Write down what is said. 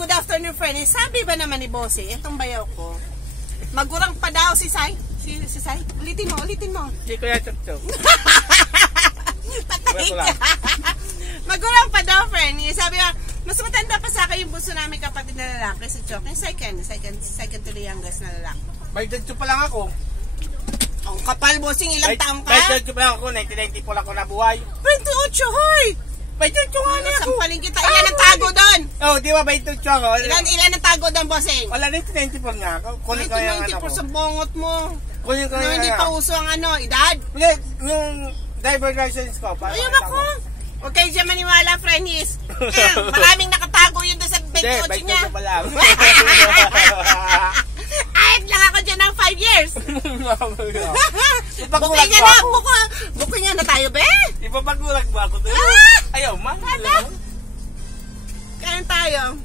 good afternoon, friend. Sabi ba naman ni Bossy, itong bayaw ko, magurang pa daw si Sai. Si Sai, ulitin mo. Hindi ko yan chok-chok. Patay ka. Magurang pa daw, friend. Sabi nga, mas matanda pa sa akin yung bunso namin kapatid na lalaki, si Chok. Yung second to the youngest na lalaki. May dito pa lang ako. Ang kapal, Bossing, ilang taong ka? May dito pa lang ako, 1990 po lang ako nabuhay. 28, hoy! May dito nga na ako. Sampaling kita, ilan ang tago doon? Oh, di ba may dito ako? Ilan ang tago doon, Bossing? Wala, 1994 nga ako. Kunin ko yung ano ko. 90% bongot mo. Kunin ko yung hindi pa uso ang edad. Hindi, yung driver license ko. Ayun ako. Huwag kayo dyan maniwala, friendis. Maraming nakatago yun doon sa 28 niya. Hindi, 28 pa lang. Ayat lang ako dyan ng 5 years. Bukin niya na. Bukin niya na tayo, be. Ipapagulag ba ako doon? Ayaw man. Kain tayo.